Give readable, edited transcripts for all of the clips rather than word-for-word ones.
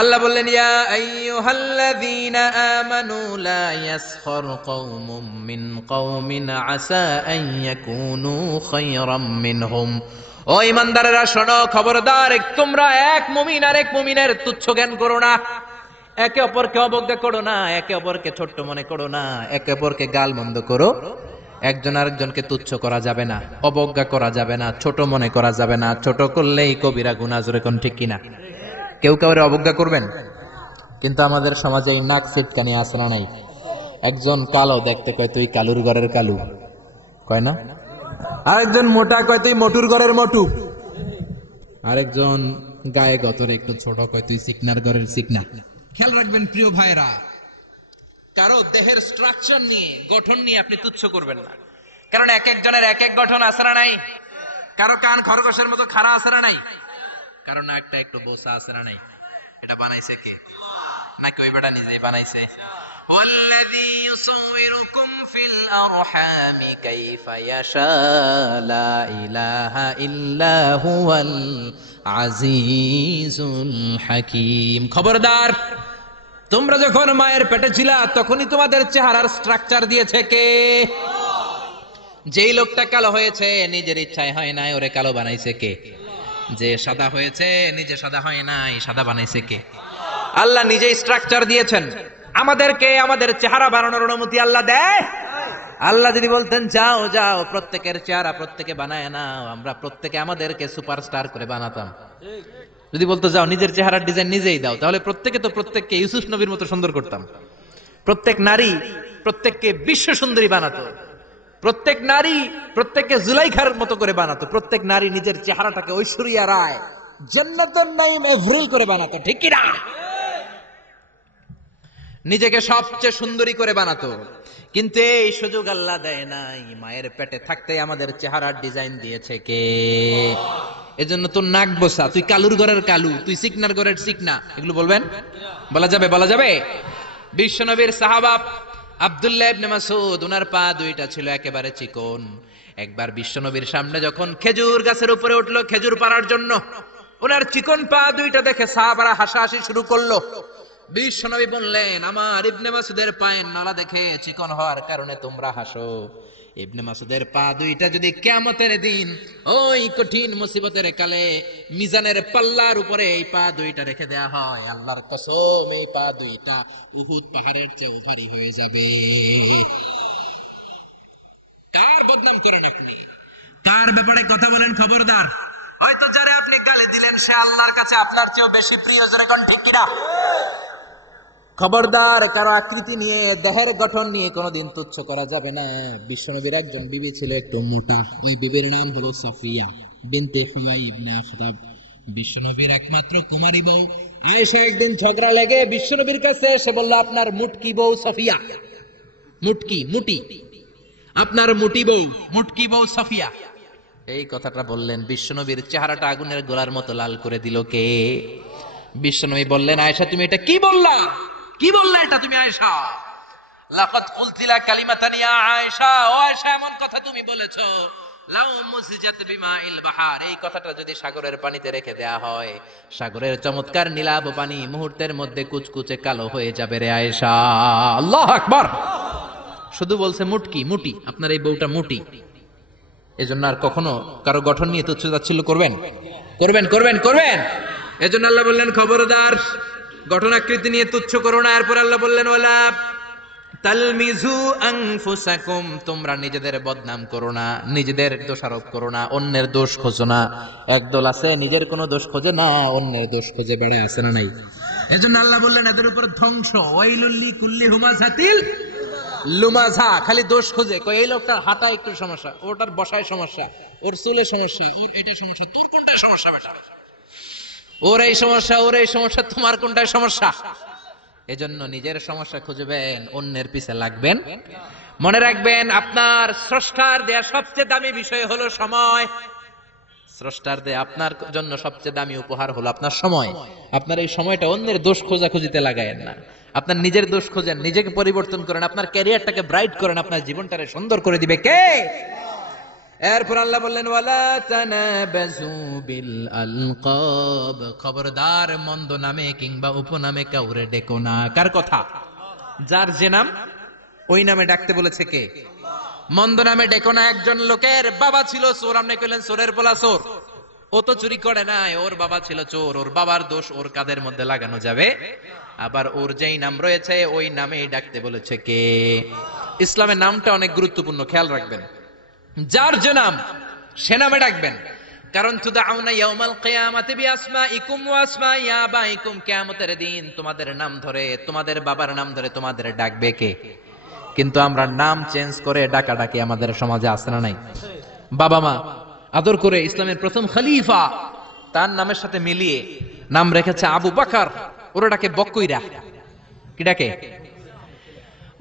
আল্লাহ বললেন ইয়া আইয়ুহাল্লাযীনা আমানু লা ইয়াসখর কওমুম মিন কওমিন আসা আন ইয়াকুনু খায়রাম মিনহুম। ও ঈমানদারেরা শোনো, খবরদার, তোমরা এক মুমিন আর এক মুমিনের তুচ্ছ জ্ঞান করো না, একে অপরকে অবজ্ঞা করো না, একে অপরকে ছোট্ট মনে করো না, একে অপরকে গালমন্দ করো। একজন আরেকজনকে তুচ্ছ করা যাবে না, অবজ্ঞা করা যাবে না, ছোট মনে করা যাবে না। ছোট করলেই কবিরা গুনাহ, জোরে কোন ঠিক কিনা? কেউ কাউরে অবজ্ঞা করবেন? কিন্তু আমাদের সমাজে এই নাক সিটকানি আছে না নাই? একজন কালো দেখতে কয় তুই কালুর ঘরের কালু, কয় না? আরেকজন মোটা কয় তুই মোটুর ঘরের মোটু, আরেকজন গায়ে গতরে একটু ছোট কয় তুই চিকনার ঘরের চিকনা। খেয়াল রাখবেন প্রিয় ভাইরা, কারো দেহের স্ট্রাকচার নিয়ে, গঠন নিয়ে আপনি তুচ্ছ করবেন না, কারণ এক একজনের এক এক গঠন আছে না নাই? কারো কান খরগোশের মতো খাড়া আছে না নাই? কারণ একটা একটু বোসা আছে না নাই? এটা বানাইছে কে? নাকি ওই বেটা নিজেই বানাইছে? ওয়াল্লাযী ইউসাউবিরুকুম ফিল আরহামি কাইফা ইয়াশা লা ইলাহা ইল্লা হুয়াল আজিজুল হাকীম। খবরদার, তোমরা যখন মায়ের পেটে ছিলা তখনই তোমাদের চেহারার স্ট্রাকচার দিয়েছে কে? যেই লোকটা কালো হয়েছে নিজের ইচ্ছায় হয় নাই, ওরে কালো বানাইছে কে? যে সাদা হয়েছে নিজে সাদা হয় নাই, সাদা বানাইছে কে? আল্লাহ নিজেই স্ট্রাকচার দিয়েছেন। আমাদেরকে আমাদের চেহারা বানানোর অনুমতি আল্লাহ দেয়? আল্লাহ যদি বলতেন যাও যাও প্রত্যেকের চেহারা প্রত্যেকে বানায় নাও, আমরা প্রত্যেকে আমাদেরকে সুপারস্টার করে বানাতাম। যদি বলতো যাও নিজের চেহারার ডিজাইন নিজেই দাও, তাহলে প্রত্যেকে তো প্রত্যেককে ইউসুফ নবীর মতো সুন্দর করতাম। প্রত্যেক নারী প্রত্যেককে বিশ্ব সুন্দরী বানাতো, প্রত্যেক নারী প্রত্যেককে জুলাইখার মতো করে বানাতো, প্রত্যেক নারী নিজের চেহারাটাকে ঐশ্বরিয়া রায়, জান্নাতুন নাঈম এভরিল করে বানাতো, ঠিক কি না? নিজেকে সবচেয়ে সুন্দরী করে বানাতো। কিন্তু এই সুযোগ আল্লাহ দেয় নাই। মায়ের পেটে থাকতে আমাদের চেহারার ডিজাইন দিয়েছে কে? এজন্য তোর নাক বসা, তুই কালুর ঘরের কালু, তুই চিকনার ঘরের চিকনা, এগুলো বলবেন? বলা যাবে? বলা যাবে? বিশ্বনবীর সাহাবা আব্দুল্লাহ ইবনে মাসউদ, ওনার পা দুইটা ছিল একেবারে চিকন। একবার বিশ্বনবীর সামনে যখন খেজুর গাছের উপরে উঠলো খেজুর পাড়ার জন্য, ওনার চিকন পা দুইটা দেখে সাহাবারা হাসাহাসি শুরু করলো। বিশ্বনবী বললেন, আমার ইবনে মাসউদের পায়ের নলা দেখে চিকন হওয়ার কারণে তোমরা হাসো। ইবনে মাসউদের পা দুইটা যদি কিয়ামতের দিন ওই কঠিন মুসিবতের কালে মিজানের পাল্লার উপরে এই পা দুইটা রেখে দেয়া হয়, আল্লাহর কসম এই পা দুইটা উহুদ পাহাড়ের চেয়ে ভারী হয়ে যাবে। কার বদনাম করেন আপনি? কার ব্যাপারে কথা বলেন? খবরদার। হয়তো যারে আপনি গালি দিলেন সে আল্লাহর কাছে আপনার চেয়েও বেশি প্রিয়, জোরে কোন ঠিক কিনা? খবরদার, কারো আকৃতি নিয়ে, দেহের গঠন নিয়ে কোনোদিন তুচ্ছ করা যাবে না। বিশ্বনবীর একজন বিবি ছিল একটু মোটা, এই বিবির নাম হলো সাফিয়া বিনতে হুয়াই ইবনে আখতাব, বিশ্বনবীর একমাত্র কুমারী বউ। আয়েশা একদিন ঝগড়া লেগে বিশ্বনবীর কাছে এসে বলল, আপনার মুটকি বউ সাফিয়া, মুটকি মুটি, আপনার মুটি বউ, মুটকি বউ সাফিয়া। এই কথাটা বললেন, বিশ্বনবীর চেহারাটা আগুনের গোলার মতো লাল করে দিল কে? বিশ্বনবী বললেন, আয়েশা তুমি এটা কি বললা? কি বললা এটা তুমি আয়েশা? লাকাদ কুলতিলা কালিমাতান ইয়া আয়েশা, ও আয়েশা এমন কথা তুমি বলেছো, লাউ মুসিজাত বিমাইল বাহার, এই কথাটা যদি সাগরের পানিতে রেখে দেয়া হয়, সাগরের চমৎকার নীলাভ পানি মুহূর্তের মধ্যে কুচকুচে কালো হয়ে যাবে রে আয়েশা। আল্লাহু আকবার। শুধু বলছে মুটকি মুটি, আপনার এই বউটা মুটি। এজন্য আর কখনো কারো গঠন নিয়ে তুচ্ছ তাচ্ছিল্য করবেন? করবেন করবেন করবেন। এজন্য আল্লাহ বললেন, খবরদার, গঠনাকৃতি নিয়ে তুচ্ছ করো না। এরপর আল্লাহ বললেন, ওয়ালা তালমিজু আনফুসাকুম, তোমরা নিজেদের বদনাম করো না, নিজেদের দোষারোপ করো না, অন্যের দোষ খোঁজো না। একদল আছে নিজের কোনো দোষ খোঁজে না, অন্যের দোষ খোঁজে বেড়ে, আছে না নাই? এজন্য আল্লাহ বললেন, এদের উপর ধ্বংস। ওয়াইলুল লিকুল্লি হুমাযাতিল লুমাযা, খালি দোষ খোঁজে। কই এই লোকটার হাঁটা একটু সমস্যা, ওটার বসায় সমস্যা, ওর চুলে সমস্যা, ওর এটা সমস্যা, তোর কোনটায় সমস্যা বেটা? ওর এই সমস্যা, ওর এই সমস্যা, তোমার কোনটায় সমস্যা? এজন্য নিজের সমস্যা খুঁজবেন, অন্যের পিছে লাগবেন। মনে রাখবেন, আপনার স্রষ্টার দেয়া সবচেয়ে দামি বিষয় হলো সময়। স্রষ্টার দেয়া আপনার জন্য সবচেয়ে দামি উপহার হলো আপনার সময়। আপনার এই সময়টা অন্যের দোষ খোঁজাখুঁজিতে লাগায়েন না, আপনার নিজের দোষ খোঁজেন, নিজেকে পরিবর্তন করেন, আপনার ক্যারিয়ারটাকে ব্রাইট করেন, আপনার জীবনটাকে সুন্দর করে দিবে কে? এরপর আল্লাহ বললেন ওয়ালা তানাবাজু বিল আলকাব, খবরদার মন্দ নামে কিংবা উপনামে কাউরে ডেকো না। কার কথা? যার যে নাম ওই নামে ডাকতে বলেছে কে? মন্দ নামে ডেকো না। একজন লোকের বাবা ছিল চোর, আপনি কইলেন চোরের পোলা চোর, ও তো চুরি করে নাই, ওর বাবা ছিল চোর, ওর বাবার দোষ ওর কাঁধের মধ্যে লাগানো যাবে? আবার ওর যেই নাম রয়েছে ওই নামেই ডাকতে বলেছে কে? ইসলামের নামটা অনেক গুরুত্বপূর্ণ, খেয়াল রাখবেন। যার যে নাম সে নামে ডাকবেন, কারণ তুদাউনা ইয়াউমাল কিয়ামাতি বিআসমাইকুম ওয়া আসমাই আবাইকুম, কিয়ামতের দিন তোমাদের নাম ধরে, তোমাদের বাবার নাম ধরে তোমাদের ডাকবে কে? কিন্তু আমরা নাম চেঞ্জ করে ডাকাডাকি আমাদের সমাজে আছে না নাই? বাবা মা আদর করে ইসলামের প্রথম খলিফা তার নামের সাথে মিলিয়ে নাম রেখেছে আবু বকর, ওরা ডাকে বকইরা। কি ডাকে?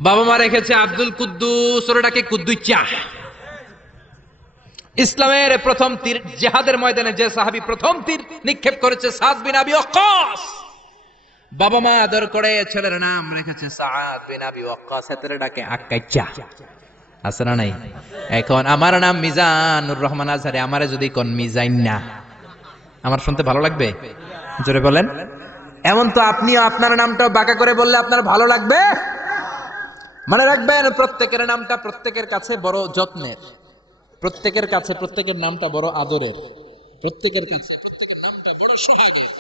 বাবা মা রেখেছে আব্দুল কুদ্দুস, ওরা ডাকে কুদ্দুইচা। ইসলামের প্রথম তীর জিহাদের ময়দানে যে সাহাবী প্রথম তীর নিক্ষেপ করেছে সাদ বিন আবি ওয়াক্কাস, বাবা মা আদর করে ছেলের নাম রেখেছে সাদ বিন আবি ওয়াক্কাস, এতরে ডাকে আক্কাইচা। আছে না নাই? এখন আমার নাম মিজানুর রহমান আজহারি, আমারে যদি কোন মিজাইন না, আমার শুনতে ভালো লাগবে? জোরে বলেন। এমন তো আপনিও আপনার নামটাও বাঁকা করে বললে আপনার ভালো লাগবে? মনে রাখবেন, প্রত্যেকের নামটা প্রত্যেকের কাছে বড় যত্নের, প্রত্যেকের কাছে প্রত্যেকের নামটা বড় আদরের, প্রত্যেকের কাছে প্রত্যেকের নামটা বড় সোহাগের।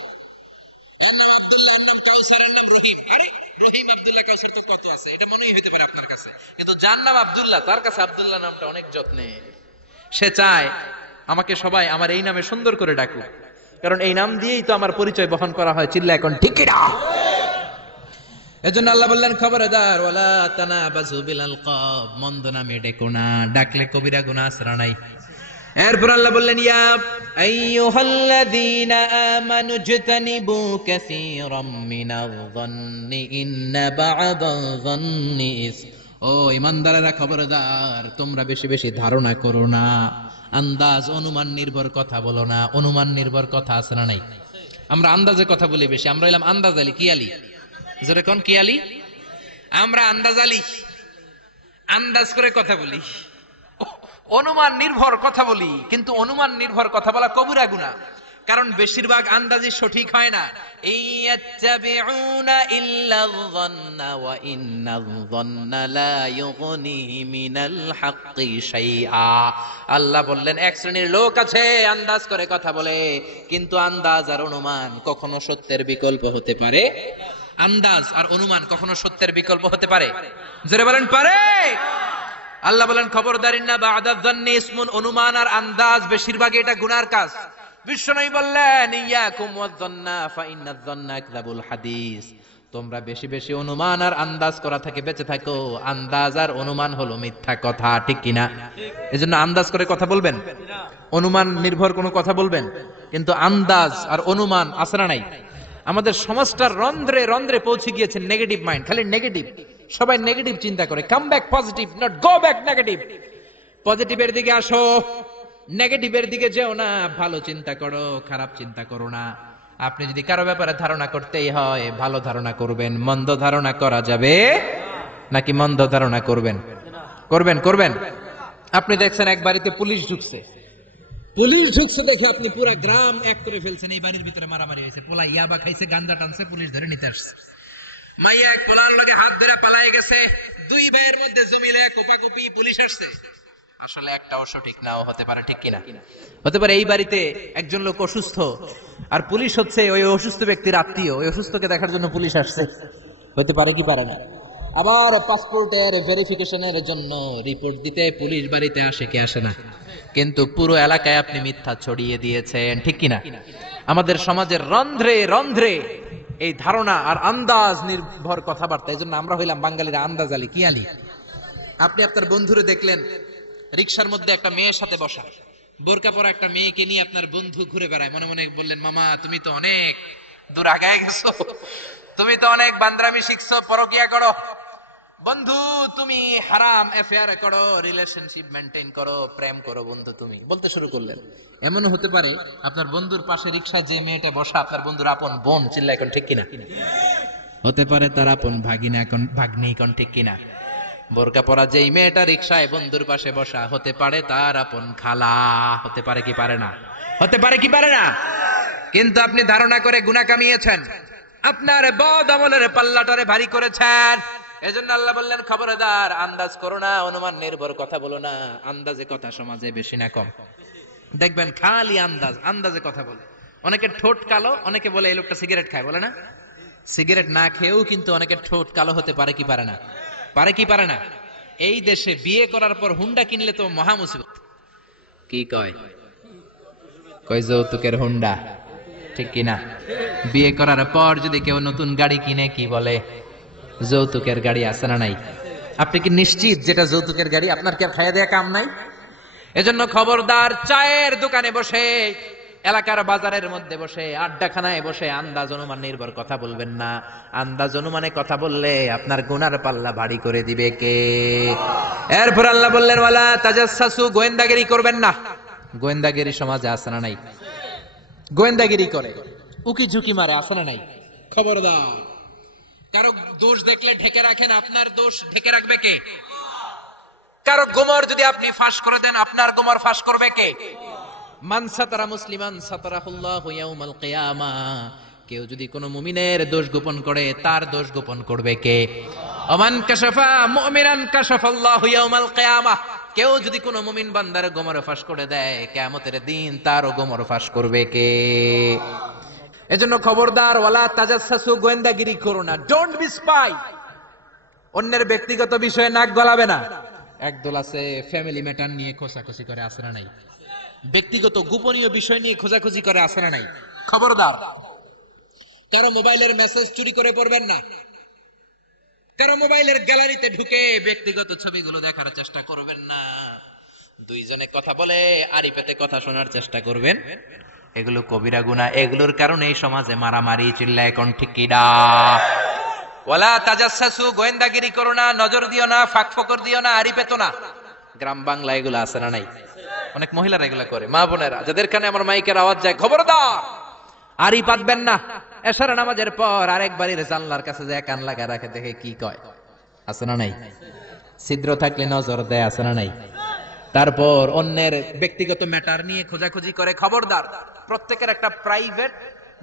এর নাম আব্দুল্লাহ, এর নাম কাউসার, এর নাম রহিম। আরে রহিম আব্দুল্লাহ কাউসার তো কত আছে, এটা মনেই হইতে পারে আপনার কাছে, কিন্তু যার নাম আব্দুল্লাহ তার কাছে আব্দুল্লাহ নামটা অনেক যত্নে। সে চায় আমাকে সবাই আমার এই নামে সুন্দর করে ডাকুক, কারণ এই নাম দিয়েই তো আমার পরিচয় বহন করা হয়। চিল্লা এখন ঠিক কিনা? এজন্য আল্লাহ বললেন খবরদার ওয়ালা তানাবাজু বিল আলকাব, মন্দ নামে ডেকো না, ডাকলে কবিরা গুনাহ আসরা নাই। এরপর আল্লাহ বললেন ইয়া আইয়ুহাল্লাযীনা আমানু জতানিবু কাসীরাম মিনায যন্নি ইন্না বা'দায যন্নি ইসম, ও ঈমানদারেরা খবরদার, তোমরা বেশি বেশি ধারণা করো না, আন্দাজ অনুমান নির্ভর কথা বলো না। অনুমান নির্ভর কথা আছে না নাই? আমরা আন্দাজে কথা বলি বেশি, আমরা হইলাম আন্দাজ আলী। কি আলী? জোরে কোন কি আলী? আমরা আন্দাজ আলী, আন্দাজ করে কথা বলি, অনুমান নির্ভর কথা বলি। কিন্তু অনুমান নির্ভর কথা বলা কবিরা গুনাহ, কারণ বেশিরভাগ আন্দাজই সঠিক হয় না। ইয়াত্তাবিউনা ইল্লায যন্না ওয়া ইন্নায যন্না লা ইউগনি মিনাল হাক্কি শাইআ। আল্লাহ বললেন এক শ্রেণীর লোক আছে আন্দাজ করে কথা বলে, কিন্তু আন্দাজ আর অনুমান কখনো সত্যের বিকল্প হতে পারে? আন্দাজ আর অনুমান কখনো সত্যের বিকল্প হতে পারে? জোরে বলেন পারে? আল্লাহ বলেন খবরদার, ইন্না বা'দা যন্নি ইসমুন, অনুমান আর আন্দাজ বেশিরভাগ এটা গুনার কাজ। বিশ্বনবী বললেন ইয়াকুম ওয়ায-যন্না ফা ইন্নায যন্না আকযাবুল হাদিস, তোমরা বেশি বেশি অনুমান আর আন্দাজ করা থেকে বেঁচে থাকো, আন্দাজ আর অনুমান হলো মিথ্যা কথা। ঠিক কিনা? এজন্য আন্দাজ করে কথা বলবেন, অনুমান নির্ভর কোনো কথা বলবেন, কিন্তু আন্দাজ আর অনুমান আসরা নাই। আমাদের সমাজটা রন্ধ্রে রন্ধ্রে পৌঁছে গিয়েছে নেগেটিভ মাইন্ড, খালি নেগেটিভ, সবাই নেগেটিভ চিন্তা করে। Come back positive, not go back negative. পজিটিভের দিকে আসো, নেগেটিভের দিকে যেও না। ভালো চিন্তা করো, খারাপ চিন্তা করো না। আপনি যদি কারো ব্যাপারে ধারণা করতেই হয়, ভালো ধারণা করবেন। মন্দ ধারণা করা যাবে নাকি? মন্দ ধারণা করবেন? করবেন করবেন। আপনি দেখছেন এক বাড়িতে পুলিশ ঢুকছে, পুলিশ ঢুকছে দেখে আপনি পুরা গ্রাম এক করে ফেলছেন। এই বাড়ির ভিতরে মারামারি হয়েছে, পোলা ইয়াবা খাইছে, গাঞ্জা টানছে, পুলিশ ধরে নিতে আসছে। মাইয়া এক পোলার লগে হাত ধরে পালায়ে গেছে, দুই ভাইয়ের মধ্যে জমিলে কোপাকুপি, পুলিশ আসছে। আসলে একটাও সঠিক নাও হতে পারে। ঠিক কিনা? হতে পারে এই বাড়িতে একজন লোক অসুস্থ, আর পুলিশ হচ্ছে ওই অসুস্থ ব্যক্তির আত্মীয়, ওই অসুস্থকে দেখার জন্য পুলিশ আসছে। হতে পারে কি পারে না? আবার পাসপোর্টের ভেরিফিকেশনের জন্য রিপোর্ট দিতে পুলিশ বাড়িতে আসে কি আসে না? কিন্তু পুরো এলাকায় আপনি মিথ্যা ছড়িয়ে দিয়েছেন। ঠিক কিনা? আমাদের সমাজের রন্ধ্রে রন্ধ্রে এই ধারণা আর আন্দাজ নির্ভর কথাবার্তা। এই জন্য আমরা হইলাম বাঙালিরা আন্দাজ আলী। কি আলী? আপনি আপনার বন্ধুরে দেখলেন রিকশার মধ্যে একটা মেয়ের সাথে বসা, বোরকা পরা একটা মেয়েকে নিয়ে আপনার বন্ধু ঘুরে বেড়ায়। মনে মনে বললেন, মামা তুমি তো অনেক দূর আগায় গেছো, তুমি তো অনেক বান্দরামি শিখছো, পরকিয়া করো। বন্ধু তুমি হারাম অ্যাফেয়ার করো, রিলেশনশিপ মেইনটেইন করো, প্রেম করো বন্ধু তুমি, বলতে শুরু করলেন। এমন হতে পারে আপনার বন্ধুর পাশে রিকশায় যে মেয়েটা বসা আপনার বন্ধুর আপন বোন। চিল্লা এখন ঠিক কিনা? হতে পারে তার আপন ভাগিনা, এখন ভাগ্নি, এখন ঠিক কিনা? বোরকা পরা যেই মেয়েটা রিকশায় বন্ধুর পাশে বসা, হতে পারে তার আপন খালা। হতে পারে কি পারে না? হতে পারে কি পারে না? কিন্তু আপনি ধারণা করে গুনাহ কামিয়েছেন, আপনার বদ আমলের পাল্লাটারে ভারী করেছেন। এজন্য আল্লাহ বললেন, খবরদার, আন্দাজ করো না, অনুমান নির্ভর কথা বলো না। আন্দাজে কথা সমাজে বেশি না কম? দেখবেন খালি আন্দাজে কথা বলে। অনেকে ঠোঁট কালো, অনেকে বলে এই লোকটা সিগারেট খায়, বলে না? সিগারেট না খেয়েও কিন্তু অনেকের ঠোঁট কালো হতে পারে কি পারে না? পারে কি পারে না? এই দেশে বিয়ে করার পর হুন্ডা কিনলে তো মহা মুসিবত। কি কয়? কয় যৌতুকের হুন্ডা, ঠিক কিনা? বিয়ে করার পর যদি কেউ নতুন গাড়ি কিনে, কি বলে? যৌতুকের গাড়ি আছে না নাই? আপনি কি নিশ্চিত যেটা যৌতুকের গাড়ি? আপনার কি আর খাইয়া দেয়া কাম নাই? এজন্য খবরদার, চায়ের দোকানে বসে, এলাকার বাজারের মধ্যে বসে, আড্ডাখানায় বসে আন্দাজ অনুমান নির্ভর কথা বলবেন না। আন্দাজ অনুমানে কথা বললে আপনার গুনার পাল্লা ভারী করে দিবে কে? এরপর আল্লাহ বললেন, ওয়ালা তাজাসসু, গোয়েন্দাগিরি করবেন না। গোয়েন্দাগিরি সমাজে আছে না নাই? গোয়েন্দাগিরি করে, উকি ঝুঁকি মারে, আছে না নাই? খবরদার, কারো দোষ দেখলে ঢেকে রাখেন, আপনার দোষ ঢেকে রাখবে কে? কারো গোমর যদি আপনি ফাঁস করে দেন, আপনার গোমর ফাঁস করবে কে? মান সাতারা মুসলিমান সাতারাহুল্লাহু ইয়াউমাল কিয়ামাহ, কেউ যদি কোনো মুমিনের দোষ গোপন করে, তার দোষ গোপন করবে কে? ওমান কাশাফা মুমিনান কাশাফাল্লাহু ইয়াউমাল কিয়ামাহ, কেউ যদি কোনো মুমিন বান্দার গোমর ফাঁস করে দেয়, কিয়ামতের দিন তারও গোমর ফাঁস করবে কে? এজন্য খবরদার, ওয়ালা তাজাসসু, গোয়েন্দাগিরি করো না। Don't be spy. অন্যের ব্যক্তিগত বিষয়ে নাক গলাবে না। একদল আছে ফ্যামিলি ম্যাটার নিয়ে খোঁচাখুচি করে, আছে না নাই? ব্যক্তিগত গোপনীয় বিষয় নিয়ে খোঁজাখুঁজি করে, আছে না নাই? খবরদার, কারো মোবাইলের মেসেজ চুরি করে পড়বেন না। কারো মোবাইলের গ্যালারিতে ঢুকে ব্যক্তিগত ছবিগুলো দেখার চেষ্টা করবেন না। দুইজনে কথা বলে আড়ি পেতে কথা শোনার চেষ্টা করবেন, এগুলো কবিরা গুনাহ। এগুলোর কারণে এই সমাজে মারামারি, চিল্লা, এখন ঠিক কিনা? ওয়ালা তাজাসসু, গোয়েন্দাগিরি করো না, নজর দিও না, ফাঁক ফকর দিও না, আড়ি পেতো না। গ্রাম বাংলা এগুলো আছে না নাই? অনেক মহিলারা এগুলা করে। মা বোনেরা, যাদের কানে আমার মাইকের আওয়াজ যায়, খবরদার, আড়ি পাতবেন না। এশারা নামাজের পর আরেক বাড়ির জানলার কাছে যায় কান লাগা রাখে, দেখে কি কয়, আছে না নাই? ছিদ্র থাকলে নজর দেয়, আছে না নাই? তারপর অন্যের ব্যক্তিগত ম্যাটার নিয়ে খোঁজাখুঁজি করে। খবরদার, প্রত্যেকের একটা প্রাইভেট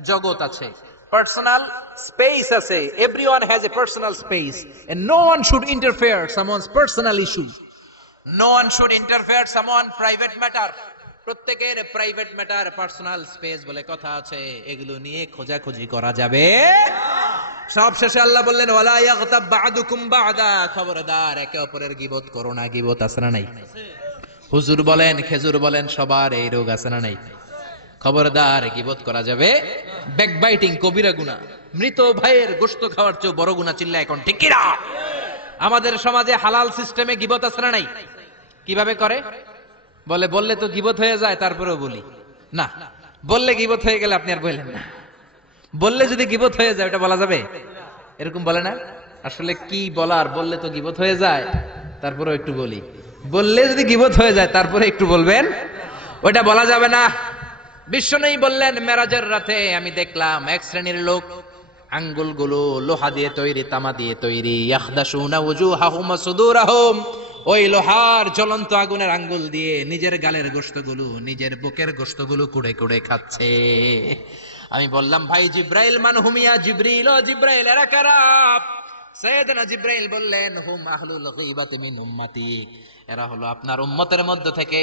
জগৎ আছে, পার্সোনাল স্পেস আছে। Everyone has a personal space and no one should interfere someone's personal issue. No one should interfere someone private matter. প্রত্যেকের প্রাইভেট ম্যাটার, পার্সোনাল স্পেস বলে কথা আছে, এগুলো নিয়ে খোঁজাখুঁজি করা যাবে। সব শেষে আল্লাহ বললেন, ওয়ালা ইয়াগতাব বা'দুকুম বা'দা, খবরদার, একে অপরের গীবত করো না। গীবত আছে না নাই? হুজুর বলেন, খেজুর বলেন, সবার এই রোগ আছে না নাই? খবরদার, গীবত করা যাবে। ব্যাকবাইটিং কবিরা গুনাহ। মৃত ভাইয়ের গোশত খাওয়ার চেয়ে বড় গুনাহ, চিল্লা এখন ঠিক কিনা? আমাদের সমাজে হালাল সিস্টেমে গীবত আছে না নাই? কিভাবে করে? বললে তো গীবত হয়ে যায়, তারপরেও বলি না। বললে গীবত হয়ে গেলে আপনি আর বললেন না। বললে যদি গীবত হয়ে যায়, ওটা বলা যাবে? এরকম বলে না? আসলে কি বলার, বললে তো গীবত হয়ে যায়, তারপরেও একটু বলি। বললে যদি গীবত হয়ে যায়, তারপরে একটু বলবেন, ওটা বলা যাবে না। বিশ্বনবী বললেন, মেরাজের রাতে আমি দেখলাম এক শ্রেণীর লোক, আঙ্গুলগুলো লোহা দিয়ে তৈরি, তামা দিয়ে তৈরি, ইয়াখদাশুনা ওয়ুজুহাহুম ওয়া সুদুরাহুম, ওই লোহার জ্বলন্ত আগুনের আঙ্গুল দিয়ে নিজের গালের গোশতগুলো, নিজের বুকের গোশতগুলো কুড়ে কুড়ে খাচ্ছে। আমি বললাম, ভাই জিব্রাইল, মান হুমিয়া জিবরিল, ও জিব্রাইল, এরা কারা? সাইয়েদনা জিব্রাইল বললেন, হুম আহলুল গীবাতি মিন উম্মতি, এরা হলো আপনার উম্মতের মধ্য থেকে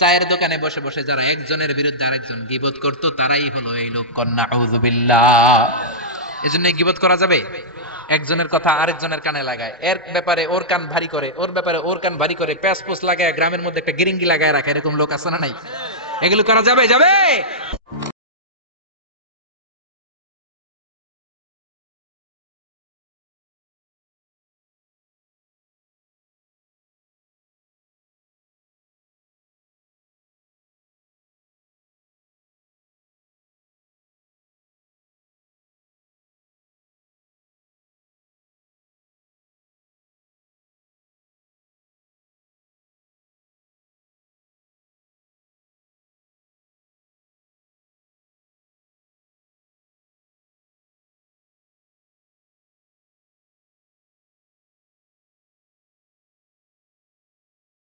চায়ের দোকানে বসে বসে যারা একজনের বিরুদ্ধে আরেকজন গীবত করত, তারাই হলো এই লোক। নাউযু বিল্লাহ। এজন্য গীবত করা যাবে? একজনের কথা আরেকজনের কানে লাগায়, এর ব্যাপারে ওর কান ভারী করে, ওর ব্যাপারে ওর কান ভারী করে, প্যাসপোস লাগায়, গ্রামের মধ্যে একটা গিরিঙ্গি লাগায় রাখে, এরকম লোক আছে না নাই? এগুলো করা যাবে?